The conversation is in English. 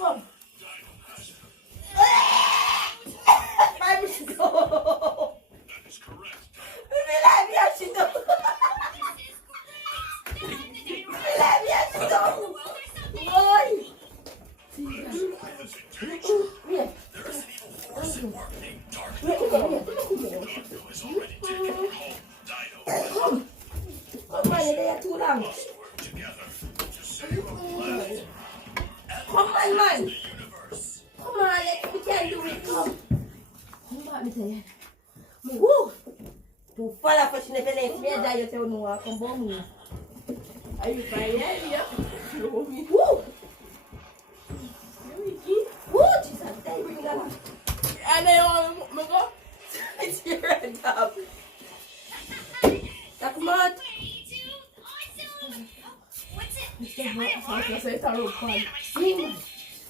Come. My Mr. That is correct. Me like me as she do. Me like me as she do. Boy. Is engaged. Yeah. There is an evil force at work named Dark. Yeah. Who has already taken over home. Dino Come on, they are too long. must work together to save our planet Come on, man. the universe. Come on, we can do it. Come. Come on, me tell you. Woo. Tu fala for she never left me. I you tell no come bomb me. Are you crying? Yeah. Show me. Woo. Woo, Jesus, they bring that up. And then want me go? It's your head up. Come on. Mr. Say it's a road call.